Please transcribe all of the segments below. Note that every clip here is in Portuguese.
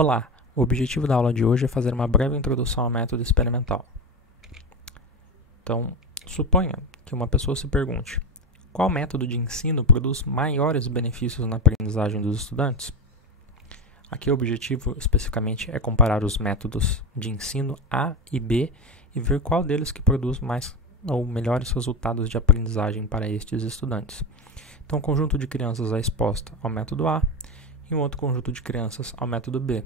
Olá, o objetivo da aula de hoje é fazer uma breve introdução ao método experimental. Então, suponha que uma pessoa se pergunte: qual método de ensino produz maiores benefícios na aprendizagem dos estudantes? Aqui o objetivo especificamente é comparar os métodos de ensino A e B e ver qual deles que produz mais ou melhores resultados de aprendizagem para estes estudantes. Então, um conjunto de crianças é exposto ao método A e um outro conjunto de crianças ao método B.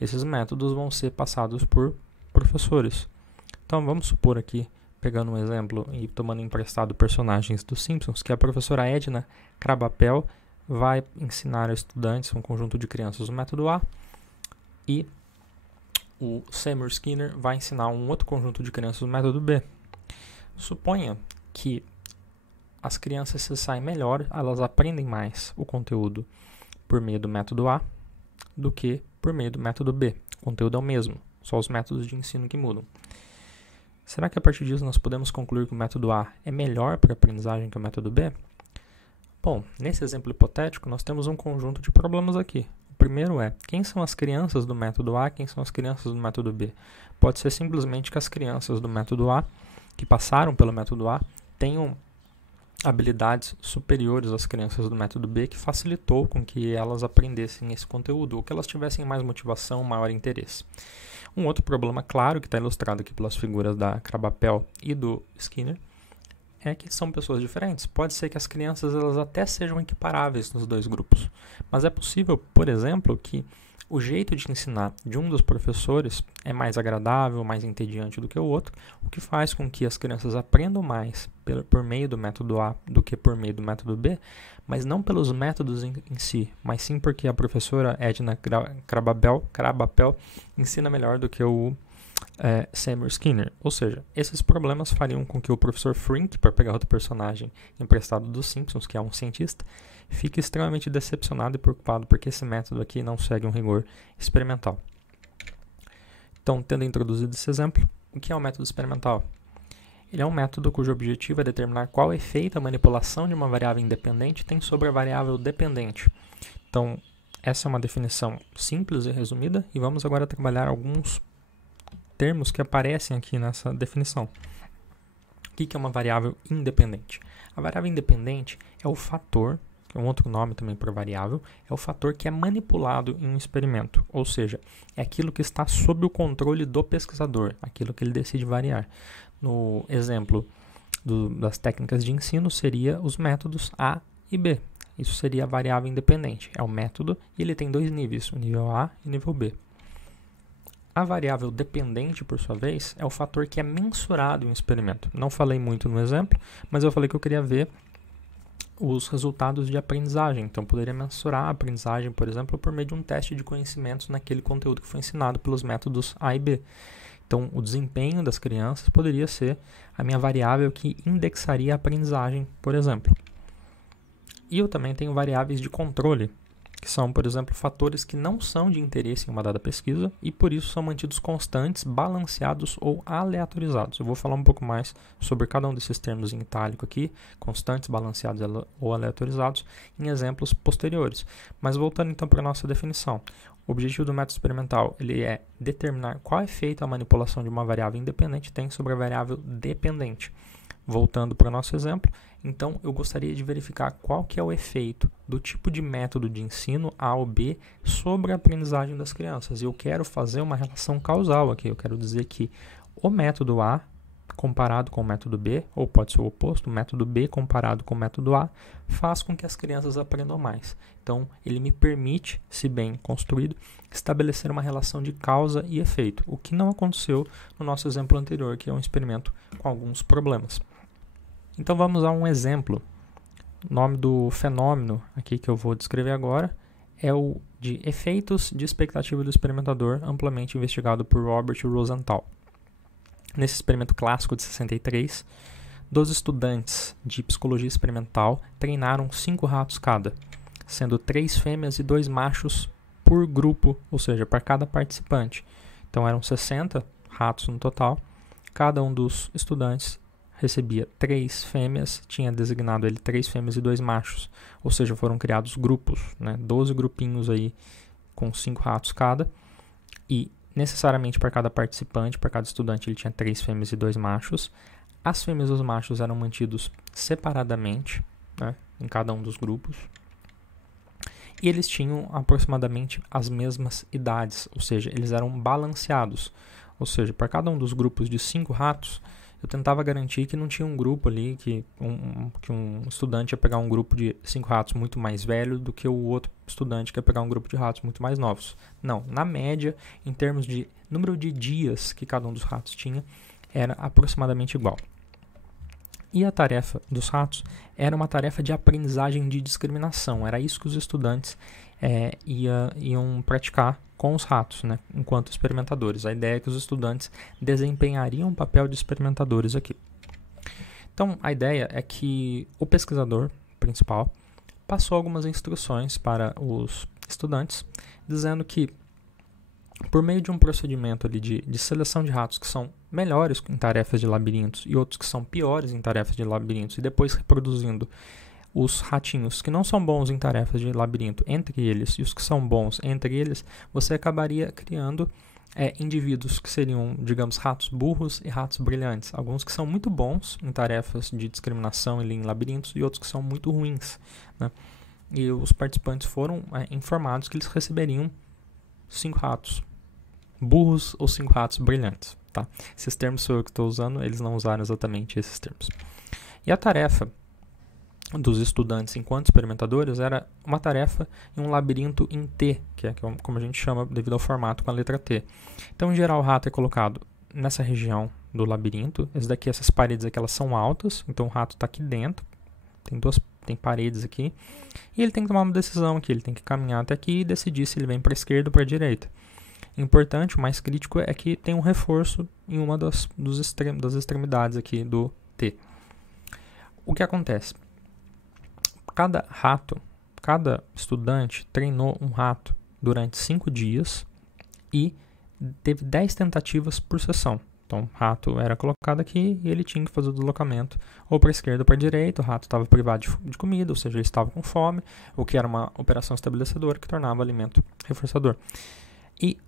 Esses métodos vão ser passados por professores. Então, vamos supor aqui, pegando um exemplo e tomando emprestado personagens dos Simpsons, que a professora Edna Krabappel vai ensinar a estudantes, um conjunto de crianças, o método A, e o Seymour Skinner vai ensinar um outro conjunto de crianças o método B. Suponha que as crianças se saem melhor, elas aprendem mais o conteúdo por meio do método A do que por meio do método B. O conteúdo é o mesmo, só os métodos de ensino que mudam. Será que a partir disso nós podemos concluir que o método A é melhor para a aprendizagem que o método B? Bom, nesse exemplo hipotético nós temos um conjunto de problemas aqui. O primeiro é, quem são as crianças do método A, quem são as crianças do método B? Pode ser simplesmente que as crianças do método A, que passaram pelo método A, tenham habilidades superiores às crianças do método B, que facilitou com que elas aprendessem esse conteúdo, ou que elas tivessem mais motivação, maior interesse. Um outro problema claro, que está ilustrado aqui pelas figuras da Krabappel e do Skinner, é que são pessoas diferentes. Pode ser que as crianças elas até sejam equiparáveis nos dois grupos, mas é possível, por exemplo, que o jeito de ensinar de um dos professores é mais agradável, mais entediante do que o outro, o que faz com que as crianças aprendam mais por meio do método A do que por meio do método B, mas não pelos métodos em si, mas sim porque a professora Edna Krabappel ensina melhor do que o Seymour Skinner. Ou seja, esses problemas fariam com que o professor Frink, para pegar outro personagem emprestado dos Simpsons, que é um cientista, fique extremamente decepcionado e preocupado porque esse método aqui não segue um rigor experimental. Então, tendo introduzido esse exemplo, o que é o método experimental? Ele é um método cujo objetivo é determinar qual efeito a manipulação de uma variável independente tem sobre a variável dependente. Então, essa é uma definição simples e resumida, e vamos agora trabalhar alguns termos que aparecem aqui nessa definição. O que é uma variável independente? A variável independente é o fator, que é um outro nome também para variável, é o fator que é manipulado em um experimento, ou seja, é aquilo que está sob o controle do pesquisador, aquilo que ele decide variar. No exemplo das técnicas de ensino, seria os métodos A e B. Isso seria a variável independente. É o método e ele tem dois níveis, o nível A e o nível B. A variável dependente, por sua vez, é o fator que é mensurado em um experimento. Não falei muito no exemplo, mas eu falei que eu queria ver os resultados de aprendizagem. Então, poderia mensurar a aprendizagem, por exemplo, por meio de um teste de conhecimentos naquele conteúdo que foi ensinado pelos métodos A e B. Então, o desempenho das crianças poderia ser a minha variável que indexaria a aprendizagem, por exemplo. E eu também tenho variáveis de controle, que são, por exemplo, fatores que não são de interesse em uma dada pesquisa e, por isso, são mantidos constantes, balanceados ou aleatorizados. Eu vou falar um pouco mais sobre cada um desses termos em itálico aqui, constantes, balanceados ou aleatorizados, em exemplos posteriores. Mas voltando então para a nossa definição. O objetivo do método experimental ele é determinar qual efeito a manipulação de uma variável independente tem sobre a variável dependente. Voltando para o nosso exemplo, então eu gostaria de verificar qual que é o efeito do tipo de método de ensino A ou B sobre a aprendizagem das crianças. E eu quero fazer uma relação causal aqui, eu quero dizer que o método A comparado com o método B, ou pode ser o oposto, o método B comparado com o método A, faz com que as crianças aprendam mais. Então, ele me permite, se bem construído, estabelecer uma relação de causa e efeito, o que não aconteceu no nosso exemplo anterior, que é um experimento com alguns problemas. Então, vamos a um exemplo. O nome do fenômeno aqui que eu vou descrever agora é o de efeitos de expectativa do experimentador, amplamente investigado por Robert Rosenthal. Nesse experimento clássico de 63, 12 estudantes de psicologia experimental treinaram 5 ratos cada, sendo 3 fêmeas e 2 machos por grupo, ou seja, para cada participante. Então eram 60 ratos no total. Cada um dos estudantes recebia 3 fêmeas, tinha designado ele 3 fêmeas e 2 machos, ou seja, foram criados grupos, 12 grupinhos aí com 5 ratos cada. E necessariamente para cada participante, para cada estudante, ele tinha 3 fêmeas e 2 machos. As fêmeas e os machos eram mantidos separadamente, né, em cada um dos grupos. E eles tinham aproximadamente as mesmas idades, ou seja, eles eram balanceados. Ou seja, para cada um dos grupos de 5 ratos, eu tentava garantir que não tinha um grupo ali, que um estudante ia pegar um grupo de 5 ratos muito mais velho do que o outro estudante que ia pegar um grupo de ratos muito mais novos. Não, na média, em termos de número de dias que cada um dos ratos tinha, era aproximadamente igual. E a tarefa dos ratos era uma tarefa de aprendizagem de discriminação. Era isso que os estudantes iam praticar com os ratos, né, enquanto experimentadores. A ideia é que os estudantes desempenhariam um papel de experimentadores aqui. Então, a ideia é que o pesquisador principal passou algumas instruções para os estudantes, dizendo que, por meio de um procedimento ali de seleção de ratos que são melhores em tarefas de labirintos e outros que são piores em tarefas de labirintos, e depois reproduzindo os ratinhos que não são bons em tarefas de labirinto entre eles e os que são bons entre eles, você acabaria criando indivíduos que seriam, digamos, ratos burros e ratos brilhantes. Alguns que são muito bons em tarefas de discriminação e em labirintos e outros que são muito ruins, né? E os participantes foram informados que eles receberiam 5 ratos burros ou 5 ratos brilhantes. Tá? Esses termos sou eu que estou usando, eles não usaram exatamente esses termos. E a tarefa dos estudantes enquanto experimentadores era uma tarefa em um labirinto em T, que é como a gente chama devido ao formato com a letra T. Então, em geral, o rato é colocado nessa região do labirinto. Essas paredes aqui, elas são altas, então o rato está aqui dentro, tem paredes aqui, e ele tem que tomar uma decisão aqui, ele tem que caminhar até aqui e decidir se ele vem para a esquerda ou para a direita. Importante, o mais crítico é que tem um reforço em uma das extremidades aqui do T. O que acontece? Cada estudante treinou um rato durante 5 dias e teve 10 tentativas por sessão. Então, o rato era colocado aqui e ele tinha que fazer o deslocamento ou para a esquerda ou para a direita. O rato estava privado de comida, ou seja, ele estava com fome, o que era uma operação estabelecedora que tornava o alimento reforçador. E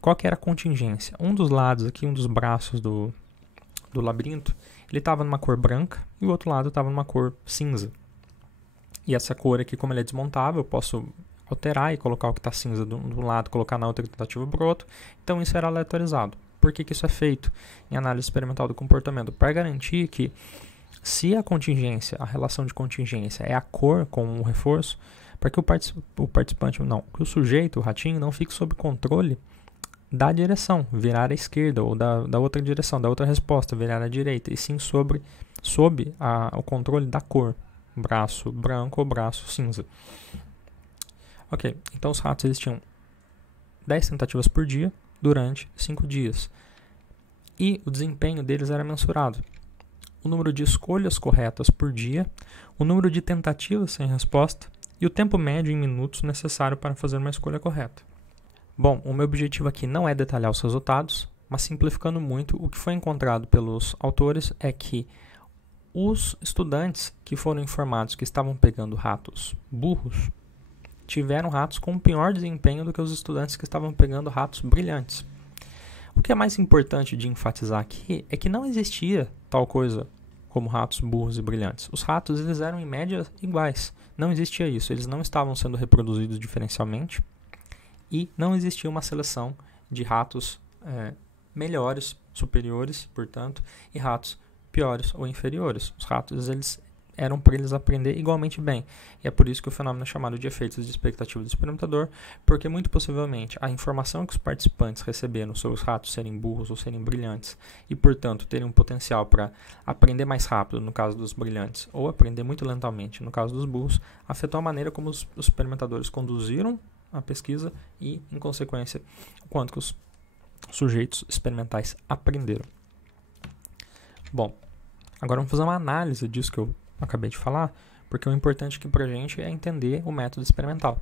qual que era a contingência? Um dos lados aqui, um dos braços do labirinto, ele estava numa cor branca e o outro lado estava numa cor cinza. E essa cor aqui, como ele é desmontável, eu posso alterar e colocar o que está cinza de um lado, colocar na outra tentativa para o outro. Então isso era aleatorizado. Por que isso é feito em análise experimental do comportamento? Para garantir que, se a contingência, a relação de contingência é a cor com o reforço, para que que o sujeito, o ratinho, não fique sob controle da direção, virar à esquerda, ou da outra direção, da outra resposta, virar à direita, e sim sob o controle da cor, braço branco ou braço cinza. Ok, então os ratos eles tinham 10 tentativas por dia durante 5 dias. E o desempenho deles era mensurado. O número de escolhas corretas por dia, o número de tentativas sem resposta e o tempo médio em minutos necessário para fazer uma escolha correta. Bom, o meu objetivo aqui não é detalhar os resultados, mas simplificando muito, o que foi encontrado pelos autores é que os estudantes que foram informados que estavam pegando ratos burros tiveram ratos com pior desempenho do que os estudantes que estavam pegando ratos brilhantes. O que é mais importante de enfatizar aqui é que não existia tal coisa como ratos burros e brilhantes. Os ratos eles eram em média iguais. Não existia isso. Eles não estavam sendo reproduzidos diferencialmente e não existia uma seleção de ratos melhores, superiores, portanto, e ratos piores ou inferiores. Os ratos eles eram para eles aprender igualmente bem. E é por isso que o fenômeno é chamado de efeitos de expectativa do experimentador, porque muito possivelmente a informação que os participantes receberam sobre os ratos serem burros ou serem brilhantes e, portanto, terem um potencial para aprender mais rápido, no caso dos brilhantes, ou aprender muito lentamente, no caso dos burros, afetou a maneira como os experimentadores conduziram a pesquisa e, em consequência, o quanto que os sujeitos experimentais aprenderam. Bom, agora vamos fazer uma análise disso que eu acabei de falar, porque o importante aqui para a gente é entender o método experimental.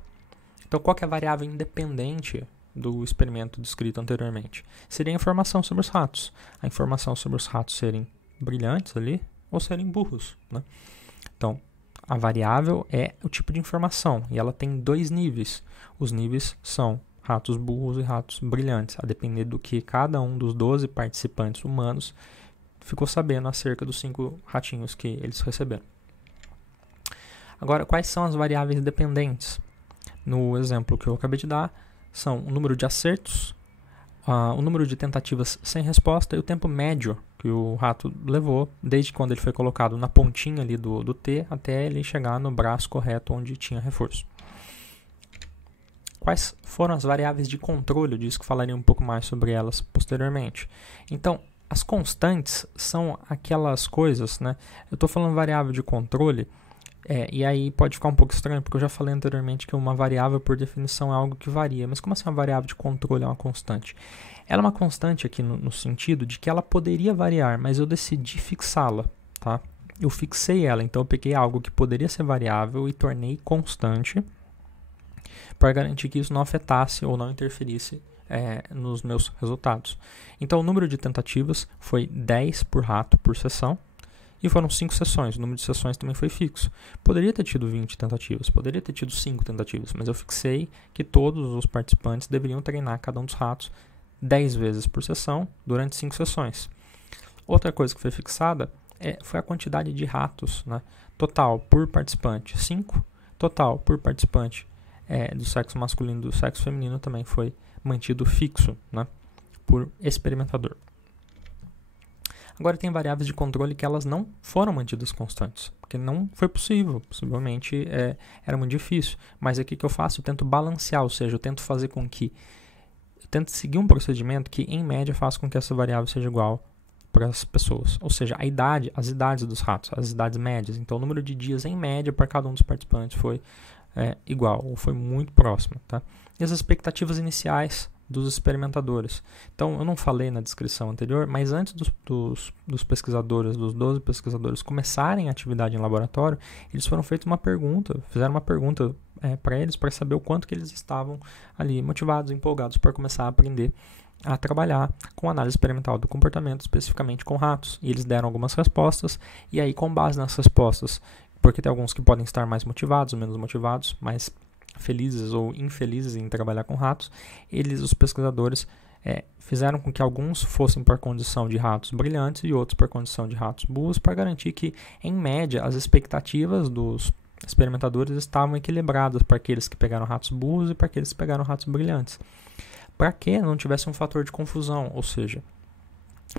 Então, qual que é a variável independente do experimento descrito anteriormente? Seria a informação sobre os ratos. A informação sobre os ratos serem brilhantes ali ou serem burros, né? Então, a variável é o tipo de informação e ela tem 2 níveis. Os níveis são ratos burros e ratos brilhantes, a depender do que cada um dos 12 participantes humanos ficou sabendo acerca dos 5 ratinhos que eles receberam. Agora, quais são as variáveis dependentes? No exemplo que eu acabei de dar, são o número de acertos, o número de tentativas sem resposta e o tempo médio que o rato levou, desde quando ele foi colocado na pontinha ali do T até ele chegar no braço correto onde tinha reforço. Quais foram as variáveis de controle? Eu disse que falaria um pouco mais sobre elas posteriormente. Então, as constantes são aquelas coisas, né? Eu estou falando variável de controle, e aí pode ficar um pouco estranho, porque eu já falei anteriormente que uma variável, por definição, é algo que varia. Mas como assim uma variável de controle é uma constante? Ela é uma constante aqui no sentido de que ela poderia variar, mas eu decidi fixá-la, tá? Eu fixei ela, então eu peguei algo que poderia ser variável e tornei constante para garantir que isso não afetasse ou não interferisse nos meus resultados. Então, o número de tentativas foi 10 por rato por sessão, e foram 5 sessões. O número de sessões também foi fixo. Poderia ter tido 20 tentativas, poderia ter tido 5 tentativas, mas eu fixei que todos os participantes deveriam treinar cada um dos ratos 10 vezes por sessão durante 5 sessões. Outra coisa que foi fixada foi a quantidade de ratos, né? Total por participante 5, total por participante do sexo masculino e do sexo feminino também foi mantido fixo, né, por experimentador. Agora tem variáveis de controle que elas não foram mantidas constantes, porque não foi possível, possivelmente era muito difícil. Mas aqui que eu faço, eu tento balancear, ou seja, eu tento fazer com que, eu tento seguir um procedimento que em média faça com que essa variável seja igual para as pessoas, ou seja, a idade, as idades dos ratos, as idades médias. Então o número de dias em média para cada um dos participantes foi igual, ou foi muito próximo, tá? E as expectativas iniciais dos experimentadores. Então, eu não falei na descrição anterior, mas antes dos pesquisadores, dos 12 pesquisadores começarem a atividade em laboratório, eles fizeram uma pergunta para eles, para saber o quanto que eles estavam ali motivados, empolgados para começar a aprender a trabalhar com análise experimental do comportamento, especificamente com ratos. E eles deram algumas respostas, e aí, com base nas respostas, porque tem alguns que podem estar mais motivados, menos motivados, mais felizes ou infelizes em trabalhar com ratos, os pesquisadores, fizeram com que alguns fossem por condição de ratos brilhantes e outros por condição de ratos burros, para garantir que, em média, as expectativas dos experimentadores estavam equilibradas para aqueles que pegaram ratos burros e para aqueles que pegaram ratos brilhantes. Para que não tivesse um fator de confusão, ou seja,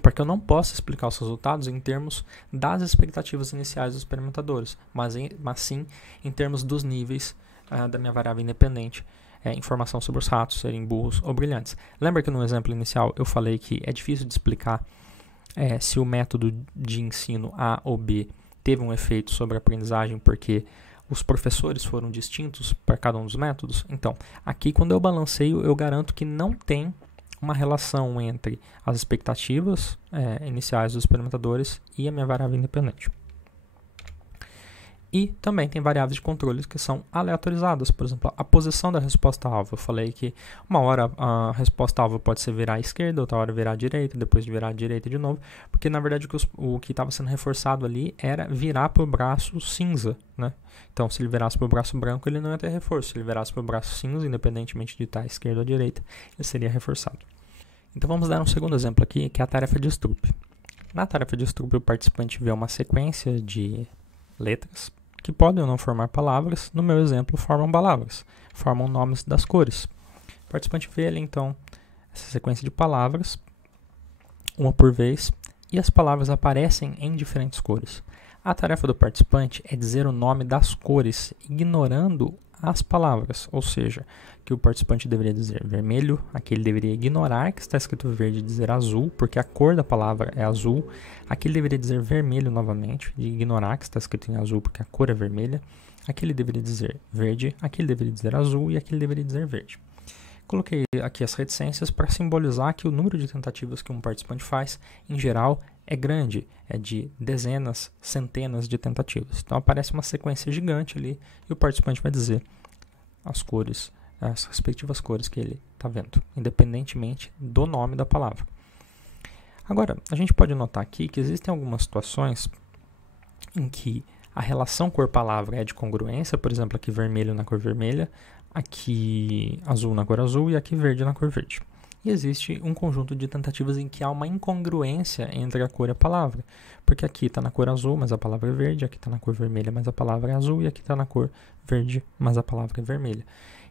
para que eu não possa explicar os resultados em termos das expectativas iniciais dos experimentadores, mas sim em termos dos níveis da minha variável independente, informação sobre os ratos serem burros ou brilhantes. Lembra que no exemplo inicial eu falei que é difícil de explicar se o método de ensino A ou B teve um efeito sobre a aprendizagem porque os professores foram distintos para cada um dos métodos? Então, aqui quando eu balanceio, eu garanto que não tem uma relação entre as expectativas iniciais dos experimentadores e a minha variável independente. E também tem variáveis de controle que são aleatorizadas, por exemplo, a posição da resposta-alvo. Eu falei que uma hora a resposta-alvo pode ser virar à esquerda, outra hora virar à direita, depois de virar à direita de novo, porque na verdade o que estava sendo reforçado ali era virar para o braço cinza, né? Então, se ele virasse para o braço branco, ele não ia ter reforço. Se ele virasse para o braço cinza, independentemente de estar à esquerda ou à direita, ele seria reforçado. Então, vamos dar um segundo exemplo aqui, que é a tarefa de Stroop. Na tarefa de Stroop, o participante vê uma sequência de letras que podem ou não formar palavras. No meu exemplo, formam palavras, formam nomes das cores. O participante vê ali, então, essa sequência de palavras, uma por vez, e as palavras aparecem em diferentes cores. A tarefa do participante é dizer o nome das cores, ignorando as palavras, ou seja, que o participante deveria dizer vermelho, aqui ele deveria ignorar que está escrito verde e dizer azul, porque a cor da palavra é azul. Aqui ele deveria dizer vermelho novamente, e ignorar que está escrito em azul, porque a cor é vermelha. Aqui ele deveria dizer verde, aqui ele deveria dizer azul e aqui ele deveria dizer verde. Coloquei aqui as reticências para simbolizar que o número de tentativas que um participante faz, em geral, é grande, é de dezenas, centenas de tentativas. Então aparece uma sequência gigante ali e o participante vai dizer as cores, as respectivas cores que ele está vendo, independentemente do nome da palavra. Agora, a gente pode notar aqui que existem algumas situações em que a relação cor-palavra é de congruência, por exemplo, aqui vermelho na cor vermelha, aqui azul na cor azul e aqui verde na cor verde. E existe um conjunto de tentativas em que há uma incongruência entre a cor e a palavra. Porque aqui está na cor azul, mas a palavra é verde, aqui está na cor vermelha, mas a palavra é azul, e aqui está na cor verde, mas a palavra é vermelha.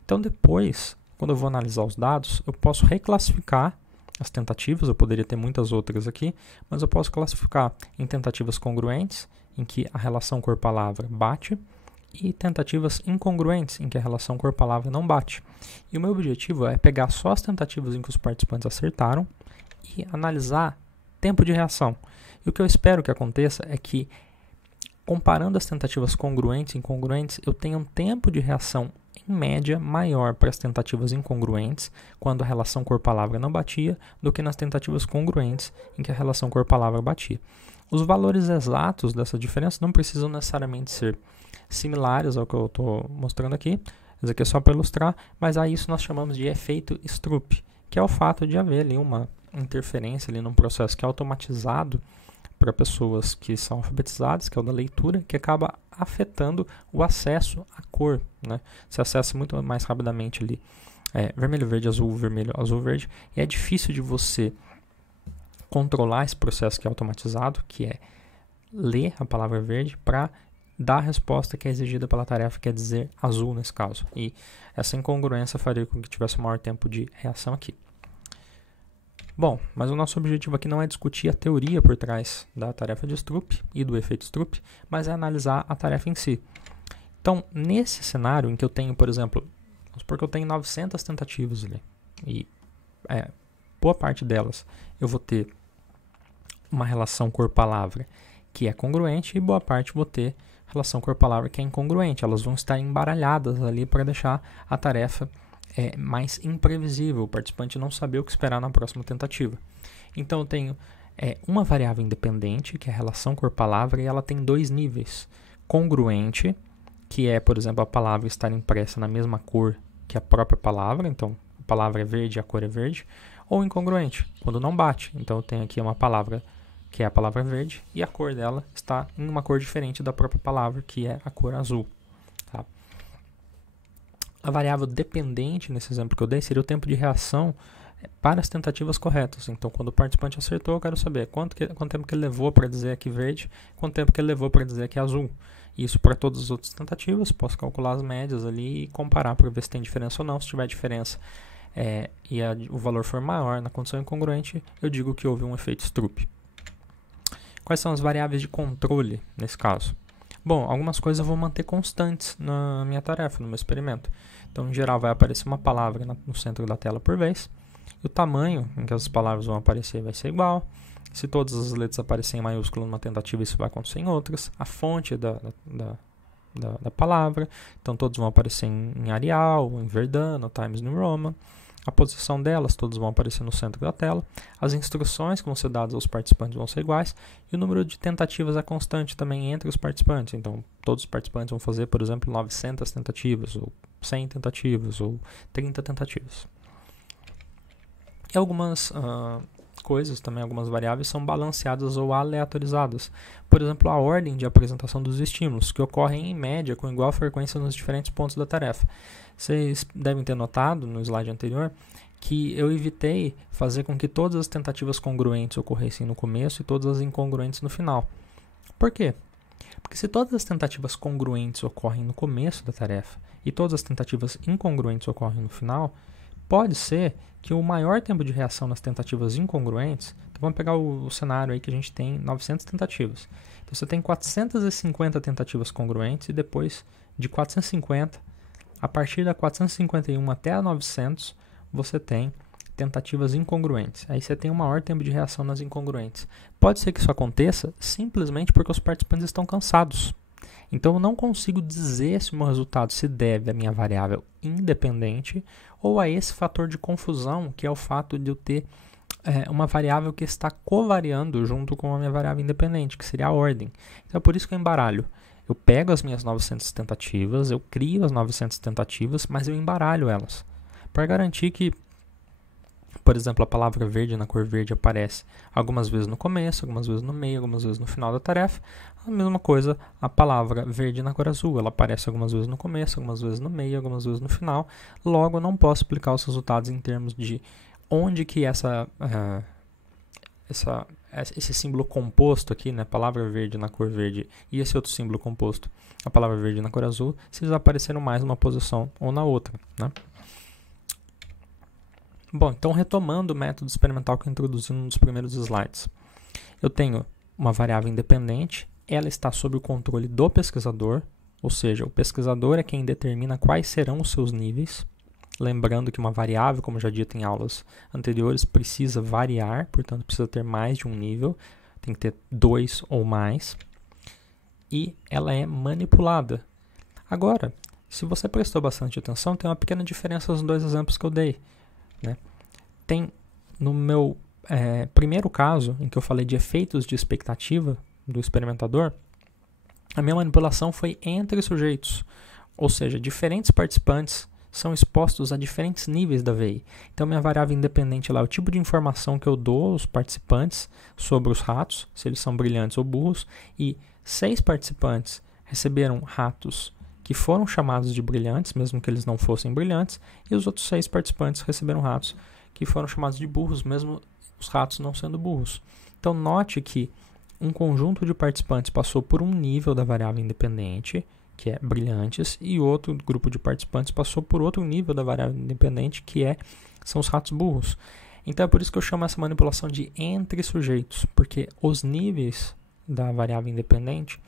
Então depois, quando eu vou analisar os dados, eu posso reclassificar as tentativas, eu poderia ter muitas outras aqui, mas eu posso classificar em tentativas congruentes, em que a relação cor-palavra bate, e tentativas incongruentes, em que a relação cor-palavra não bate. E o meu objetivo é pegar só as tentativas em que os participantes acertaram e analisar tempo de reação. E o que eu espero que aconteça é que, comparando as tentativas congruentes e incongruentes, eu tenha um tempo de reação, em média, maior para as tentativas incongruentes, quando a relação cor-palavra não batia, do que nas tentativas congruentes, em que a relação cor-palavra batia. Os valores exatos dessa diferença não precisam necessariamente ser similares ao que eu estou mostrando aqui. Isso aqui é só para ilustrar, mas a isso nós chamamos de efeito Stroop, que é o fato de haver ali uma interferência ali num processo que é automatizado para pessoas que são alfabetizadas, que é o da leitura, que acaba afetando o acesso à cor, né? Se acessa muito mais rapidamente ali vermelho, verde, azul, vermelho, azul, verde, e é difícil de você controlar esse processo que é automatizado, que é ler a palavra verde para dar a resposta que é exigida pela tarefa, quer dizer azul nesse caso. E essa incongruência faria com que tivesse um maior tempo de reação aqui. Bom, mas o nosso objetivo aqui não é discutir a teoria por trás da tarefa de Stroop e do efeito Stroop, mas é analisar a tarefa em si. Então, nesse cenário em que eu tenho, por exemplo, vamos supor que eu tenho 900 tentativas ali, e boa parte delas eu vou ter uma relação cor-palavra que é congruente e boa parte vou ter relação cor-palavra que é incongruente. Elas vão estar embaralhadas ali para deixar a tarefa mais imprevisível, o participante não saber o que esperar na próxima tentativa. Então eu tenho uma variável independente, que é a relação cor-palavra, e ela tem dois níveis. Congruente, que é, por exemplo, a palavra estar impressa na mesma cor que a própria palavra, então a palavra é verde e a cor é verde, ou incongruente, quando não bate. Então eu tenho aqui uma palavra que é a palavra verde, e a cor dela está em uma cor diferente da própria palavra, que é a cor azul. Tá? A variável dependente, nesse exemplo que eu dei, seria o tempo de reação para as tentativas corretas. Então, quando o participante acertou, eu quero saber quanto tempo que ele levou para dizer aqui verde, quanto tempo que ele levou para dizer aqui azul. Isso para todas as outras tentativas, posso calcular as médias ali e comparar para ver se tem diferença ou não. Se tiver diferença e o valor for maior na condição incongruente, eu digo que houve um efeito Stroop. Quais são as variáveis de controle nesse caso? Bom, algumas coisas eu vou manter constantes na minha tarefa, no meu experimento. Então, em geral, vai aparecer uma palavra no centro da tela por vez. E o tamanho em que as palavras vão aparecer vai ser igual. Se todas as letras aparecerem em maiúsculo numa tentativa, isso vai acontecer em outras. A fonte da palavra. Então, todos vão aparecer em Arial, em Verdana, Times New Roman. A posição delas, todos vão aparecer no centro da tela. As instruções que vão ser dadas aos participantes vão ser iguais. E o número de tentativas é constante também entre os participantes. Então, todos os participantes vão fazer, por exemplo, 900 tentativas, ou 100 tentativas, ou 30 tentativas. E algumas coisas, também algumas variáveis, são balanceadas ou aleatorizadas. Por exemplo, a ordem de apresentação dos estímulos, que ocorrem em média com igual frequência nos diferentes pontos da tarefa. Vocês devem ter notado no slide anterior que eu evitei fazer com que todas as tentativas congruentes ocorressem no começo e todas as incongruentes no final. Por quê? Porque se todas as tentativas congruentes ocorrem no começo da tarefa e todas as tentativas incongruentes ocorrem no final, pode ser que o maior tempo de reação nas tentativas incongruentes, então vamos pegar o cenário aí que a gente tem 900 tentativas. Então você tem 450 tentativas congruentes e depois de 450, a partir da 451 até a 900, você tem tentativas incongruentes. Aí você tem um maior tempo de reação nas incongruentes. Pode ser que isso aconteça simplesmente porque os participantes estão cansados. Então eu não consigo dizer se o meu resultado se deve à minha variável independente ou a esse fator de confusão, que é o fato de eu ter uma variável que está covariando junto com a minha variável independente, que seria a ordem. Então é por isso que eu embaralho. Eu pego as minhas 900 tentativas, eu crio as 900 tentativas, mas eu embaralho elas. Para garantir que, Por exemplo, a palavra verde na cor verde aparece algumas vezes no começo, algumas vezes no meio, algumas vezes no final da tarefa. A mesma coisa, a palavra verde na cor azul, ela aparece algumas vezes no começo, algumas vezes no meio, algumas vezes no final. Logo, eu não posso explicar os resultados em termos de onde que esse símbolo composto aqui, né, palavra verde na cor verde, e esse outro símbolo composto, a palavra verde na cor azul, se eles apareceram mais numa posição ou na outra, né? Bom, então retomando o método experimental que eu introduzi nos primeiros slides. Eu tenho uma variável independente, ela está sob o controle do pesquisador, ou seja, o pesquisador é quem determina quais serão os seus níveis. Lembrando que uma variável, como já dito em aulas anteriores, precisa variar, portanto precisa ter mais de um nível, tem que ter 2 ou mais, e ela é manipulada. Agora, se você prestou bastante atenção, tem uma pequena diferença nos dois exemplos que eu dei, né? Tem no meu primeiro caso, em que eu falei de efeitos de expectativa do experimentador, a minha manipulação foi entre sujeitos, ou seja, diferentes participantes são expostos a diferentes níveis da VI. Então, minha variável independente lá é o tipo de informação que eu dou aos participantes sobre os ratos, se eles são brilhantes ou burros, e 6 participantes receberam ratos que foram chamados de brilhantes, mesmo que eles não fossem brilhantes, e os outros 6 participantes receberam ratos que foram chamados de burros, mesmo os ratos não sendo burros. Então, note que um conjunto de participantes passou por um nível da variável independente, que é brilhantes, e outro grupo de participantes passou por outro nível da variável independente, que são os ratos burros. Então, é por isso que eu chamo essa manipulação de entre sujeitos, porque os níveis da variável independente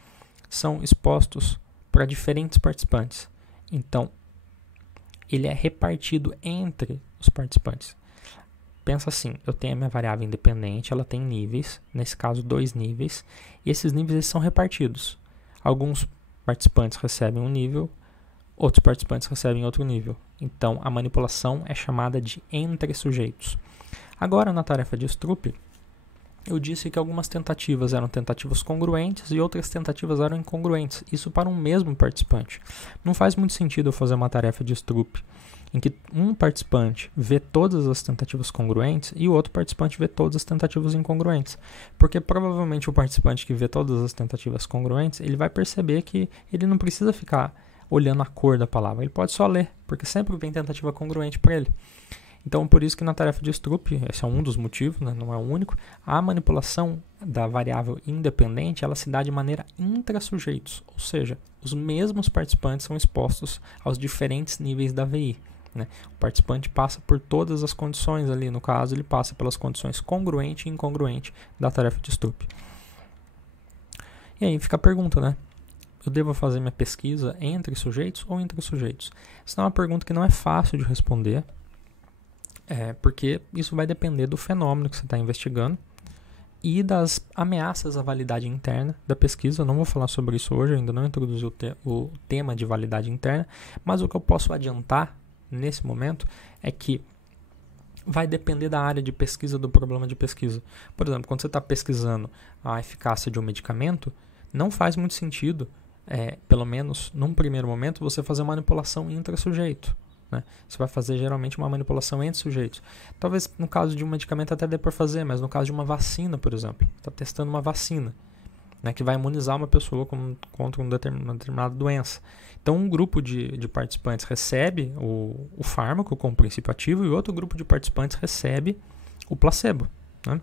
são expostos para diferentes participantes. Então, ele é repartido entre os participantes. Pensa assim, eu tenho a minha variável independente, ela tem níveis, nesse caso 2 níveis, e esses níveis eles são repartidos. Alguns participantes recebem um nível, outros participantes recebem outro nível. Então, a manipulação é chamada de entre sujeitos. Agora, na tarefa de Stroop, eu disse que algumas tentativas eram tentativas congruentes e outras tentativas eram incongruentes. Isso para um mesmo participante. Não faz muito sentido eu fazer uma tarefa de Stroop em que um participante vê todas as tentativas congruentes e o outro participante vê todas as tentativas incongruentes. Porque provavelmente o participante que vê todas as tentativas congruentes, ele vai perceber que ele não precisa ficar olhando a cor da palavra, ele pode só ler, porque sempre vem tentativa congruente para ele. Então, por isso que na tarefa de Stroop, esse é um dos motivos, né, não é o único, a manipulação da variável independente, ela se dá de maneira intra-sujeitos, ou seja, os mesmos participantes são expostos aos diferentes níveis da VI. Né? O participante passa por todas as condições ali, no caso, ele passa pelas condições congruente e incongruente da tarefa de Stroop. E aí fica a pergunta, né? Eu devo fazer minha pesquisa entre sujeitos ou entre sujeitos? Essa é uma pergunta que não é fácil de responder, porque isso vai depender do fenômeno que você está investigando e das ameaças à validade interna da pesquisa. Eu não vou falar sobre isso hoje, eu ainda não introduzi o tema de validade interna, mas o que eu posso adiantar nesse momento é que vai depender da área de pesquisa, do problema de pesquisa. Por exemplo, quando você está pesquisando a eficácia de um medicamento, não faz muito sentido, pelo menos num primeiro momento, você fazer uma manipulação intra-sujeito. Né? Você vai fazer geralmente uma manipulação entre sujeitos. Talvez no caso de um medicamento até dê para fazer, mas no caso de uma vacina, por exemplo, está testando uma vacina, né, que vai imunizar uma pessoa contra uma determinada doença. Então, um grupo de participantes recebe o fármaco como princípio ativo e outro grupo de participantes recebe o placebo. Né?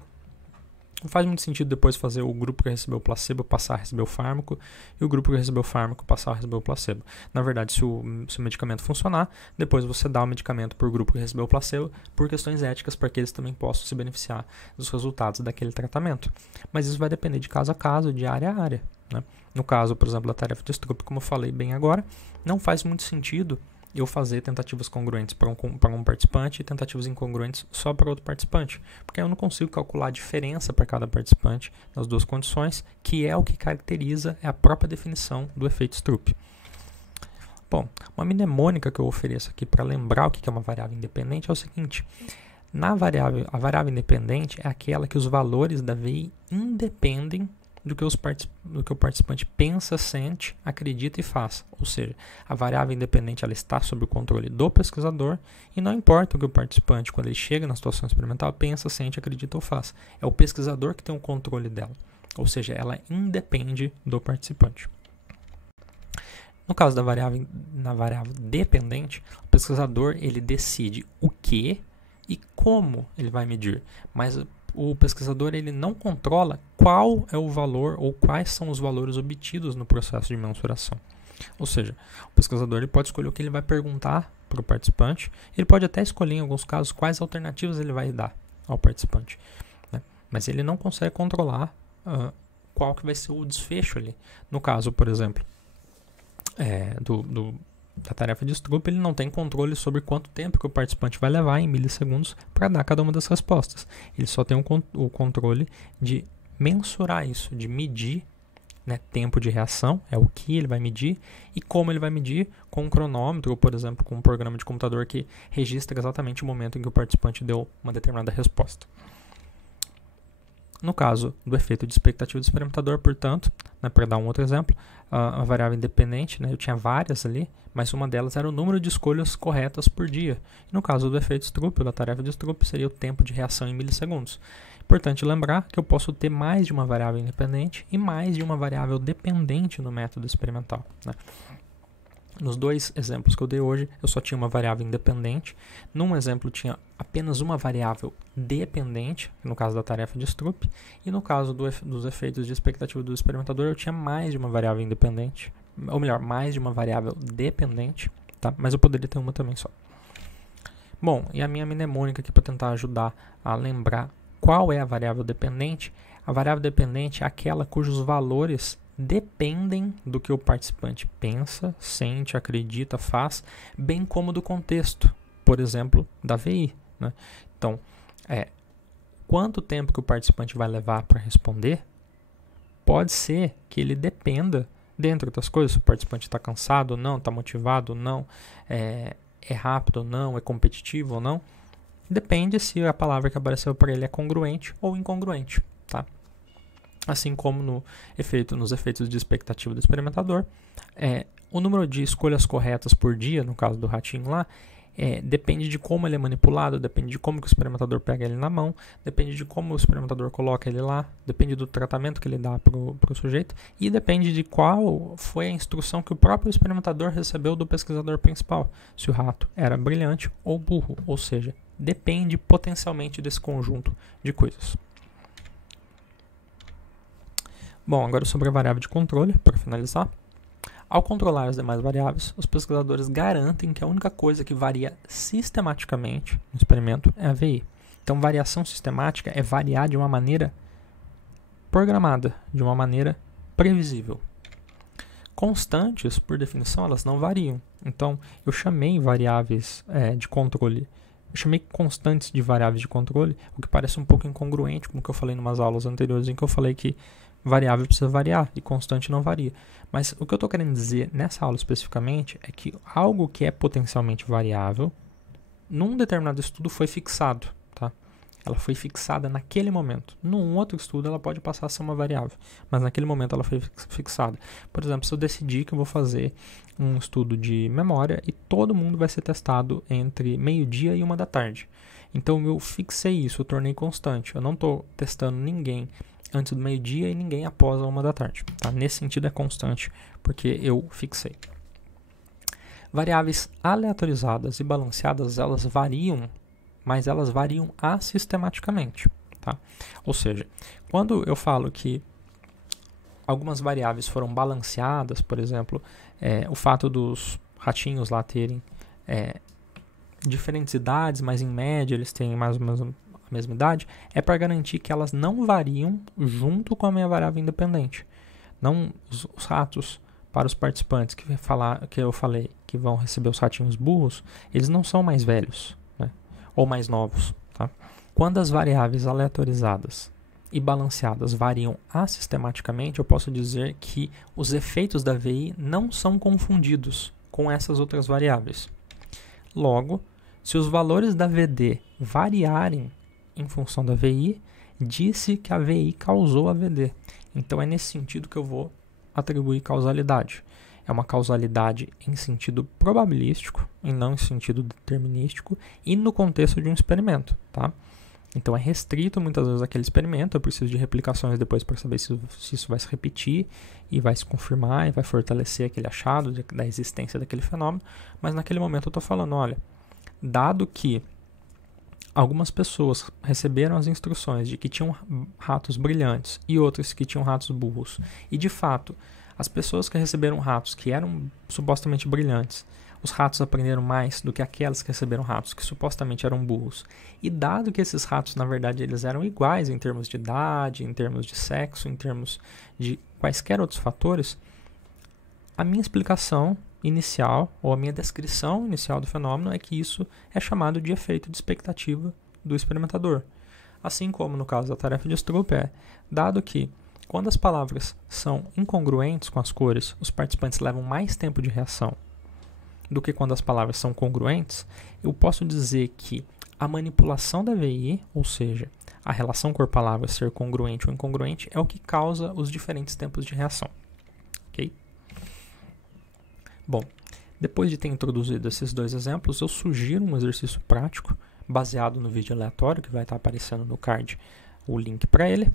Não faz muito sentido depois fazer o grupo que recebeu o placebo passar a receber o fármaco e o grupo que recebeu o fármaco passar a receber o placebo. Na verdade, se o medicamento funcionar, depois você dá o medicamento para o grupo que recebeu o placebo por questões éticas, para que eles também possam se beneficiar dos resultados daquele tratamento. Mas isso vai depender de caso a caso, de área a área. Né? No caso, por exemplo, da tarefa de Stroop, como eu falei bem agora, não faz muito sentido eu fazer tentativas congruentes para um participante e tentativas incongruentes só para outro participante, porque eu não consigo calcular a diferença para cada participante nas duas condições, que é o que caracteriza a própria definição do efeito Stroop. Bom, uma mnemônica que eu ofereço aqui para lembrar o que é uma variável independente é o seguinte: a variável independente é aquela que os valores da VI independem do que o participante pensa, sente, acredita e faz. Ou seja, a variável independente ela está sob o controle do pesquisador e não importa o que o participante, quando ele chega na situação experimental, pensa, sente, acredita ou faz. É o pesquisador que tem o controle dela. Ou seja, ela independe do participante. No caso da variável dependente, o pesquisador ele decide o que e como ele vai medir, mas o pesquisador ele não controla qual é o valor ou quais são os valores obtidos no processo de mensuração. Ou seja, o pesquisador ele pode escolher o que ele vai perguntar para o participante, ele pode até escolher em alguns casos quais alternativas ele vai dar ao participante, né? Mas ele não consegue controlar qual que vai ser o desfecho ali. No caso, por exemplo, da tarefa de Stroop, ele não tem controle sobre quanto tempo que o participante vai levar em milissegundos para dar cada uma das respostas. Ele só tem o controle de mensurar isso, de medir, né, tempo de reação, é o que ele vai medir e como ele vai medir com um cronômetro, ou por exemplo com um programa de computador que registra exatamente o momento em que o participante deu uma determinada resposta. No caso do efeito de expectativa do experimentador, portanto, né, para dar um outro exemplo, a variável independente, né, eu tinha várias ali, mas uma delas era o número de escolhas corretas por dia. E no caso do efeito Stroop, ou da tarefa de Stroop, seria o tempo de reação em milissegundos. Importante lembrar que eu posso ter mais de uma variável independente e mais de uma variável dependente no método experimental, né? Nos dois exemplos que eu dei hoje, eu só tinha uma variável independente. Num exemplo, tinha apenas uma variável dependente, no caso da tarefa de Stroop. E no caso dos efeitos de expectativa do experimentador, eu tinha mais de uma variável independente. Ou melhor, mais de uma variável dependente, tá? Mas eu poderia ter uma também só. Bom, e a minha mnemônica aqui para tentar ajudar a lembrar qual é a variável dependente. A variável dependente é aquela cujos valores dependem do que o participante pensa, sente, acredita, faz, bem como do contexto, por exemplo, da VI, né? Então, quanto tempo que o participante vai levar para responder, pode ser que ele dependa, dentre outras coisas, se o participante está cansado ou não, está motivado ou não, é rápido ou não, é competitivo ou não, depende se a palavra que apareceu para ele é congruente ou incongruente, tá? Assim como nos efeitos de expectativa do experimentador, o número de escolhas corretas por dia, no caso do ratinho lá, depende de como ele é manipulado, depende de como que o experimentador pega ele na mão, depende de como o experimentador coloca ele lá, depende do tratamento que ele dá para o sujeito e depende de qual foi a instrução que o próprio experimentador recebeu do pesquisador principal, se o rato era brilhante ou burro, ou seja, depende potencialmente desse conjunto de coisas. Bom, agora sobre a variável de controle, para finalizar. Ao controlar as demais variáveis, os pesquisadores garantem que a única coisa que varia sistematicamente no experimento é a VI. Então, variação sistemática é variar de uma maneira programada, de uma maneira previsível. Constantes, por definição, elas não variam. Então, eu chamei variáveis de controle, eu chamei constantes de variáveis de controle, o que parece um pouco incongruente com o que eu falei em umas aulas anteriores, em que eu falei que variável precisa variar e constante não varia. Mas o que eu estou querendo dizer nessa aula especificamente é que algo que é potencialmente variável, num determinado estudo foi fixado, tá? Ela foi fixada naquele momento. Num outro estudo ela pode passar a ser uma variável, mas naquele momento ela foi fixada. Por exemplo, se eu decidir que eu vou fazer um estudo de memória e todo mundo vai ser testado entre meio-dia e 13h. Então eu fixei isso, eu tornei constante. Eu não estou testando ninguém antes do meio-dia e ninguém após a 13h. Tá? Nesse sentido é constante, porque eu fixei. Variáveis aleatorizadas e balanceadas, elas variam, mas elas variam assistematicamente. Tá? Ou seja, quando eu falo que algumas variáveis foram balanceadas, por exemplo, o fato dos ratinhos lá terem diferentes idades, mas em média eles têm mais ou menos a mesma idade, é para garantir que elas não variam junto com a minha variável independente. Não os ratos, para os participantes que eu falei que vão receber os ratinhos burros, eles não são mais velhos, né? Ou mais novos. Tá? Quando as variáveis aleatorizadas e balanceadas variam assistematicamente, eu posso dizer que os efeitos da VI não são confundidos com essas outras variáveis. Logo, se os valores da VD variarem em função da VI, disse que a VI causou a VD. Então é nesse sentido que eu vou atribuir causalidade. É uma causalidade em sentido probabilístico e não em sentido determinístico e no contexto de um experimento, tá? Então é restrito muitas vezes aquele experimento, eu preciso de replicações depois para saber se isso vai se repetir e vai se confirmar e vai fortalecer aquele achado da existência daquele fenômeno, mas naquele momento eu estou falando, olha, dado que algumas pessoas receberam as instruções de que tinham ratos brilhantes e outras que tinham ratos burros, e de fato as pessoas que receberam ratos que eram supostamente brilhantes, os ratos aprenderam mais do que aquelas que receberam ratos que supostamente eram burros. E dado que esses ratos, na verdade, eles eram iguais em termos de idade, em termos de sexo, em termos de quaisquer outros fatores, a minha explicação inicial, ou a minha descrição inicial do fenômeno é que isso é chamado de efeito de expectativa do experimentador. Assim como no caso da tarefa de Stroop dado que quando as palavras são incongruentes com as cores, os participantes levam mais tempo de reação do que quando as palavras são congruentes, eu posso dizer que a manipulação da VI, ou seja, a relação cor-palavra ser congruente ou incongruente, é o que causa os diferentes tempos de reação. Ok? Bom, depois de ter introduzido esses dois exemplos, eu sugiro um exercício prático baseado no vídeo aleatório, que vai estar aparecendo no card o link para ele.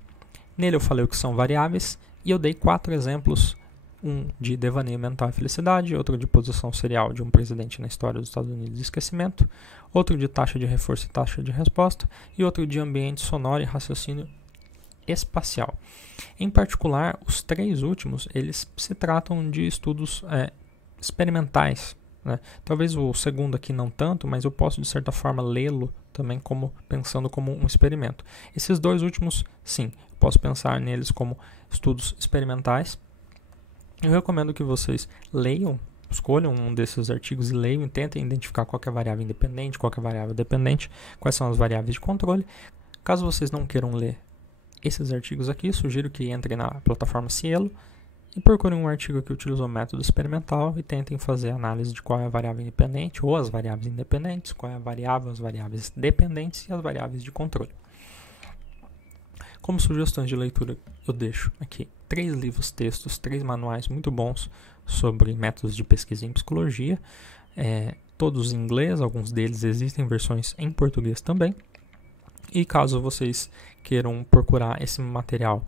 Nele eu falei o que são variáveis e eu dei 4 exemplos, um de devaneio mental e felicidade, outro de posição serial de um presidente na história dos Estados Unidos e esquecimento, outro de taxa de reforço e taxa de resposta e outro de ambiente sonoro e raciocínio espacial. Em particular, os 3 últimos, eles se tratam de estudos experimentais, né? Talvez o segundo aqui não tanto, mas eu posso de certa forma lê-lo também pensando como um experimento. Esses 2 últimos, sim, eu posso pensar neles como estudos experimentais. Eu recomendo que vocês leiam, escolham um desses artigos e leiam e tentem identificar qual é a variável independente, qual é a variável dependente, quais são as variáveis de controle. Caso vocês não queiram ler esses artigos aqui, sugiro que entrem na plataforma Cielo e procurem um artigo que utilizou o método experimental e tentem fazer a análise de qual é a variável independente ou as variáveis independentes, qual é a variável, as variáveis dependentes e as variáveis de controle. Como sugestões de leitura, eu deixo aqui 3 livros textos, 3 manuais muito bons sobre métodos de pesquisa em psicologia, todos em inglês, alguns deles existem versões em português também. E caso vocês queiram procurar esse material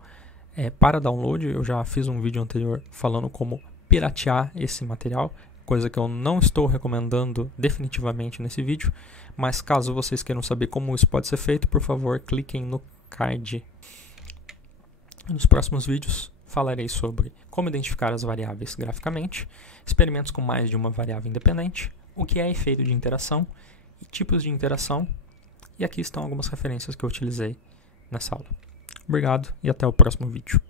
para download, eu já fiz um vídeo anterior falando como piratear esse material, coisa que eu não estou recomendando definitivamente nesse vídeo, mas caso vocês queiram saber como isso pode ser feito, por favor, cliquem no card. Nos próximos vídeos falarei sobre como identificar as variáveis graficamente, experimentos com mais de uma variável independente, o que é efeito de interação e tipos de interação, e aqui estão algumas referências que eu utilizei nessa aula. Obrigado e até o próximo vídeo.